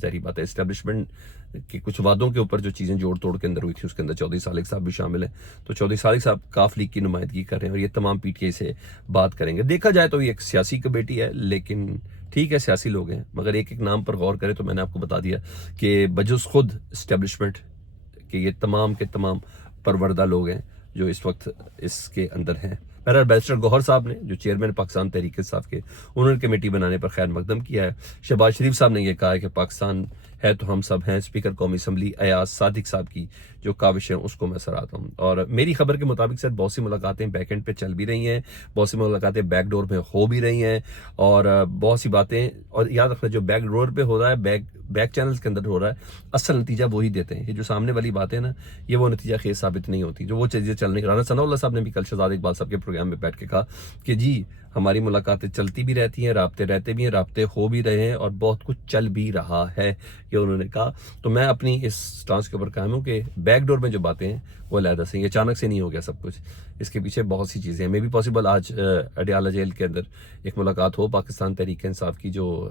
ظاہری بات ہے اسٹیبلشمنٹ کے کچھ وعدوں کے اوپر جو چیزیں جوڑ توڑ کے اندر ہوئی تھی اس کے اندر چودھری صالح صاحب بھی شامل ہیں. تو چودھری صالح صاحب کاف لیگ کی نمائندگی کر رہے ہیں اور یہ تمام پی ٹی آئی سے بات کریں گے. دیکھا جائے تو یہ ایک سیاسی کمیٹی ہے، لیکن ٹھیک ہے سیاسی لوگ ہیں، مگر ایک ایک نام پر غور کریں تو میں نے آپ کو بتا دیا کہ بجز خود اسٹیبلشمنٹ کہ یہ تمام کے تمام پروردہ لوگ ہیں جو اس وقت اس کے اندر ہیں. بہرحال بیرسٹر گوہر صاحب نے جو چیئرمین پاکستان تحریک انصاف کے، انہوں نے کمیٹی بنانے پر خیر مقدم کیا ہے. شہباز شریف صاحب نے یہ کہا ہے کہ پاکستان ہے تو ہم سب ہیں. اسپیکر قومی اسمبلی ایاز صادق صاحب کی جو کاوش ہیں اس کو میں سراہتا ہوں. اور میری خبر کے مطابق سر بہت سی ملاقاتیں بیک اینڈ پہ چل بھی رہی ہیں، بہت سی ملاقاتیں بیک ڈور پہ ہو بھی رہی ہیں، اور بہت سی باتیں، اور یاد رکھنا جو بیک ڈور پہ ہو رہا ہے، بیک چینلز کے اندر ہو رہا ہے، اصل نتیجہ وہی دیتے ہیں. یہ جو سامنے والی باتیں نا یہ وہ نتیجہ خیز ثابت نہیں ہوتی. جو وہ چیزیں چل رہی، رانا ثناء اللہ صاحب نے بھی کل شہزاد اقبال صاحب کے پروگرام میں بیٹھ کے کہا کہ جی ہماری ملاقاتیں چلتی بھی رہتی ہیں، رابطے رہتے بھی ہیں، رابطے ہو بھی رہے ہیں، اور بہت کچھ چل بھی رہا ہے، یہ انہوں نے کہا. تو میں اپنی اس سٹانس کے اوپر قائم ہوں کہ بیک ڈور میں جو باتیں ہیں وہ علیحدہ سے، یہ اچانک سے نہیں ہو گیا سب کچھ، اس کے پیچھے بہت سی چیزیں ہیں. میں بھی پاسبل آج اڈیالہ جیل کے اندر ایک ملاقات ہو پاکستان تحریک انصاف کی جو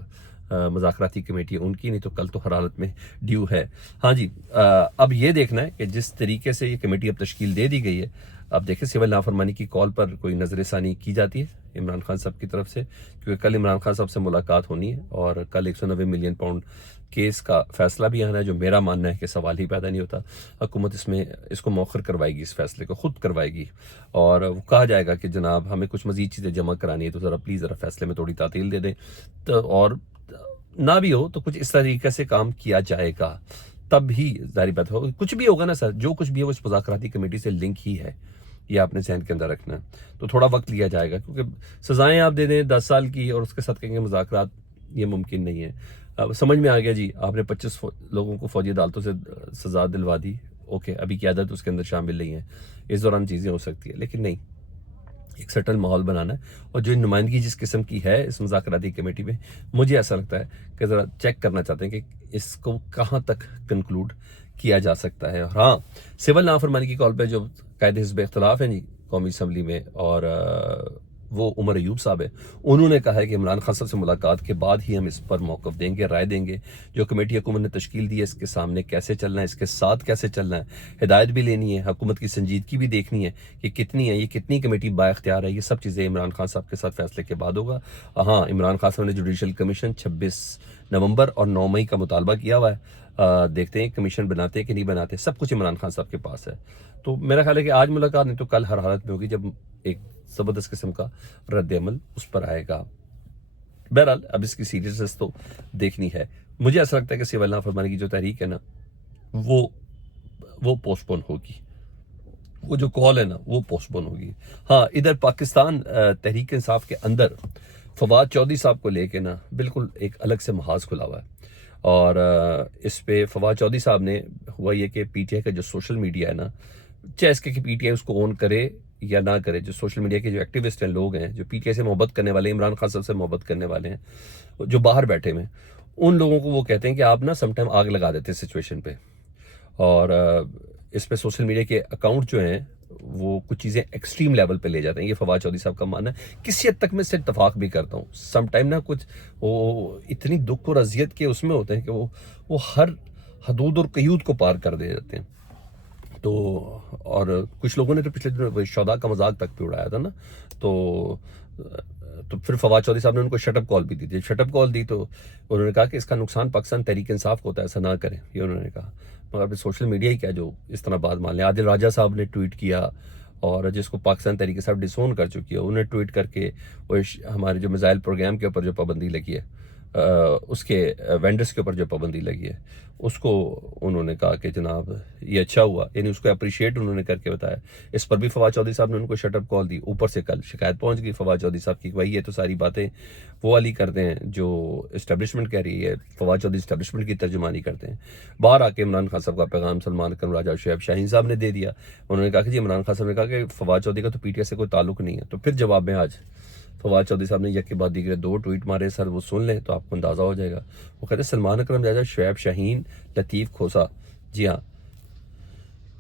مذاکراتی کمیٹی ہے ان کی، نہیں تو کل تو ہر حالت میں ڈیو ہے. ہاں جی، اب یہ دیکھنا ہے کہ جس طریقے سے یہ کمیٹی اب تشکیل دے دی گئی ہے، اب دیکھیں سول نافرمانی کی کال پر کوئی نظر ثانی کی جاتی ہے عمران خان صاحب کی طرف سے، کیونکہ کل عمران خان صاحب سے ملاقات ہونی ہے اور کل 190 ملین پاؤنڈ کیس کا فیصلہ بھی آنا ہے، جو میرا ماننا ہے کہ سوال ہی پیدا نہیں ہوتا. حکومت اس کو مؤخر کروائے گی، اس فیصلے کو خود کروائے گی، اور وہ کہا جائے گا کہ جناب ہمیں کچھ مزید چیزیں جمع کرانی ہے تو ذرا پلیز ذرا فیصلے میں تھوڑی تعطیل دے دیں. تو اور نہ بھی ہو تو کچھ اس طریقے سے کام کیا جائے گا، تب ہی ظاہری بات ہوگا. کچھ بھی ہوگا نا سر، جو کچھ بھی ہے وہ اس مذاکراتی کمیٹی سے لنک ہی ہے، یہ آپ نے ذہن کے اندر رکھنا ہے. تو تھوڑا وقت لیا جائے گا، کیونکہ سزائیں آپ دے دیں 10 سال کی اور اس کے ساتھ کہیں گے مذاکرات، یہ ممکن نہیں ہے. اب سمجھ میں آ گیا جی، آپ نے 25 لوگوں کو فوجی عدالتوں سے سزا دلوا دی، اوکے، ابھی قیادت اس کے اندر شامل نہیں ہے، اس دوران چیزیں ہو سکتی ہیں، لیکن نہیں، ایک سٹل ماحول بنانا ہے. اور جو نمائندگی جس قسم کی ہے اس مذاکراتی کمیٹی میں، مجھے ایسا لگتا ہے کہ ذرا چیک کرنا چاہتے ہیں کہ اس کو کہاں تک کنکلوڈ کیا جا سکتا ہے. اور ہاں، سول نافرمانی کی کال پہ جو قائد حزب اختلاف ہیں جی قومی اسمبلی میں، اور وہ عمر ایوب صاحب ہیں، انہوں نے کہا ہے کہ عمران خان صاحب سے ملاقات کے بعد ہی ہم اس پر موقف دیں گے، رائے دیں گے. جو کمیٹی حکومت نے تشکیل دی ہے اس کے سامنے کیسے چلنا ہے، اس کے ساتھ کیسے چلنا ہے، ہدایت بھی لینی ہے، حکومت کی سنجیدگی بھی دیکھنی ہے کہ کتنی ہے، یہ کتنی کمیٹی با اختیار ہے. یہ سب چیزیں عمران خان صاحب کے ساتھ فیصلے کے بعد ہوگا. ہاں، عمران خان صاحب نے جوڈیشل کمیشن 26 نومبر اور 9 مئی کا مطالبہ کیا ہوا ہے. دیکھتے ہیں کمیشن بناتے ہیں کہ نہیں بناتے، سب کچھ عمران خان صاحب کے پاس ہے. تو میرا خیال ہے کہ آج ملاقات نہیں تو کل ہر حالت میں ہوگی، جب ایک زبردست قسم کا رد عمل اس پر آئے گا. بہرحال اب اس کی سیریسنس تو دیکھنی ہے. مجھے ایسا لگتا ہے کہ سول نافرمانی کی جو تحریک ہے نا وہ پوسٹ پون ہوگی، وہ جو کال ہے نا وہ پوسٹ پون ہوگی. ہاں، ادھر پاکستان تحریک انصاف کے اندر فواد چودھری صاحب کو لے کے نا بالکل ایک الگ سے محاذ کھلا ہوا ہے. اور اس پہ فواد چودھری صاحب نے ہوا یہ کہ پی ٹی آئی کا جو سوشل میڈیا ہے نا، چاہے اس کے کہ پی ٹی آئی اس کو اون کرے یا نہ کرے، جو سوشل میڈیا کے جو ایکٹیوسٹ ہیں، لوگ ہیں جو پی ٹی آئی سے محبت کرنے والے ہیں، عمران خان صاحب سے محبت کرنے والے ہیں، جو باہر بیٹھے ہوئے ہیں، ان لوگوں کو وہ کہتے ہیں کہ آپ نا سم ٹائم آگ لگا دیتے ہیں سچویشن پہ. اور اس پہ سوشل میڈیا کے اکاؤنٹ جو ہیں وہ کچھ چیزیں ایکسٹریم لیول پہ لے جاتے ہیں. یہ فواد چودھری صاحب کا ماننا ہے. کسی حد تک میں اس سے اتفاق بھی کرتا ہوں. سم ٹائم نا کچھ وہ اتنی دکھ اور اذیت کے اس میں ہوتے ہیں کہ وہ ہر حدود اور قیود کو پار کر دے جاتے ہیں. تو اور کچھ لوگوں نے تو پچھلے دنوں شہداء کا مذاق تک بھی اڑایا تھا نا. تو پھر فواد چودھری صاحب نے ان کو شٹ اپ کال بھی دی تھی. شٹ اپ کال دی تو انہوں نے کہا کہ اس کا نقصان پاکستان تحریک انصاف کو ہوتا ہے، ایسا نہ کریں، یہ انہوں نے کہا. مگر پھر سوشل میڈیا ہی کیا جو اس طرح بات مان لیں. عادل راجہ صاحب نے ٹویٹ کیا، اور جس کو پاکستان تحریک انصاف ڈسون کر چکی ہے، انہوں نے ٹویٹ کر کے وہ ہمارے جو میزائل پروگرام کے اوپر جو پابندی لگی ہے، اس کے وینڈرز کے اوپر جو پابندی لگی ہے، اس کو انہوں نے کہا کہ جناب یہ اچھا ہوا، یعنی اس کو اپریشیٹ انہوں نے کر کے بتایا. اس پر بھی فواد چودھری صاحب نے ان کو شٹ اپ کال دی. اوپر سے کل شکایت پہنچ گئی فواد چودھری صاحب کی، بھائی یہ تو ساری باتیں وہ والی کرتے ہیں جو اسٹیبلشمنٹ کہہ رہی ہے، فواد چودھری اسٹیبلشمنٹ کی ترجمانی کرتے ہیں. باہر آ کے عمران خان صاحب کا پیغام سلمان اکرم راجہ اور شعیب شاہین صاحب نے دے دیا. انہوں نے کہا کہ جی عمران خان صاحب نے کہا کہ فواد چودھری کا تو پی ٹی آئی سے کوئی تعلق نہیں ہے. تو پھر جواب میں آج فواد چودھری صاحب نے یک کے بعد دیگر 2 ٹویٹ مارے. سر وہ سن لیں تو آپ کو اندازہ ہو جائے گا. وہ کہتے ہیں سلمان اکرم راجہ، شعیب شاہین، لطیف کھوسا. جی ہاں،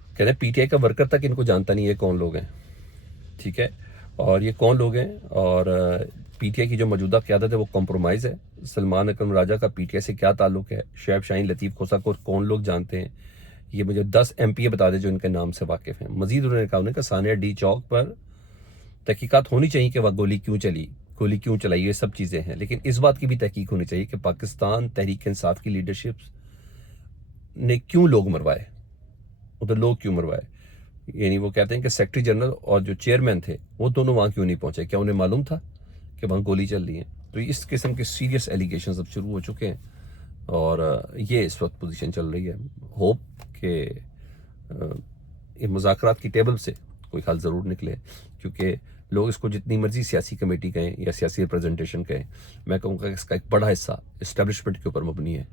کہتے ہیں پی ٹی آئی کا ورکر تک ان کو جانتا نہیں ہے کون لوگ ہیں. ٹھیک ہے، اور یہ کون لوگ ہیں، اور پی ٹی آئی کی جو موجودہ قیادت ہے وہ کمپرومائز ہے. سلمان اکرم راجہ کا پی ٹی آئی سے کیا تعلق ہے؟ شعیب شاہین، لطیف کھوسہ کو کون لوگ جانتے ہیں؟ یہ مجھے 10 ایم پی اے بتا دیں جو ان کے نام سے واقف ہیں. مزید انہوں نے کہا ثانیہ ڈی چوک پر تحقیقات ہونی چاہیے کہ وہ گولی کیوں چلائی، یہ سب چیزیں ہیں، لیکن اس بات کی بھی تحقیق ہونی چاہیے کہ پاکستان تحریک انصاف کی لیڈرشپ نے کیوں لوگ مروائے، ادھر لوگ کیوں مروائے. یعنی وہ کہتے ہیں کہ سیکرٹری جنرل اور جو چیئرمین تھے وہ دونوں وہاں کیوں نہیں پہنچے؟ کیا انہیں معلوم تھا کہ وہاں گولی چل رہی ہے؟ تو اس قسم کے سیریس ایلیگیشنز اب شروع ہو چکے ہیں اور یہ اس وقت پوزیشن چل رہی ہے. ہوپ کہ یہ مذاکرات کی ٹیبل سے کوئی حل ضرور نکلے، کیونکہ لوگ اس کو جتنی مرضی سیاسی کمیٹی کہیں یا سیاسی ریپرزنٹیشن کہیں، میں کہوں گا کہ اس کا ایک بڑا حصہ اسٹیبلشمنٹ کے اوپر مبنی ہے.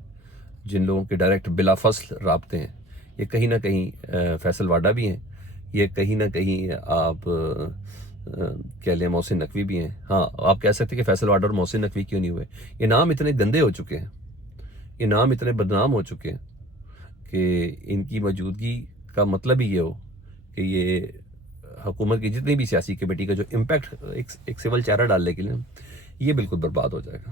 جن لوگوں کے ڈائریکٹ بلا فصل رابطے ہیں، یہ کہیں نہ کہیں فیصل واڈا بھی ہیں، یہ کہیں نہ کہیں آپ کہہ لیں محسن نقوی بھی ہیں. ہاں آپ کہہ سکتے ہیں کہ فیصل واڈا اور محسن نقوی کیوں نہیں ہوئے؟ یہ نام اتنے گندے ہو چکے ہیں، یہ نام اتنے بدنام ہو چکے ہیں کہ ان کی موجودگی کا مطلب ہی یہ ہو کہ یہ حکومت کی جتنی بھی سیاسی کمیٹی کا جو امپیکٹ ایک سول چہرہ ڈالنے کے لیے یہ بالکل برباد ہو جائے گا.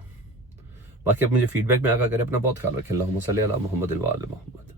باقی اب مجھے فیڈ بیک میں آگاہ کریں. اپنا بہت خیال رکھیں. اللہم صلی علی محمد و آل محمد.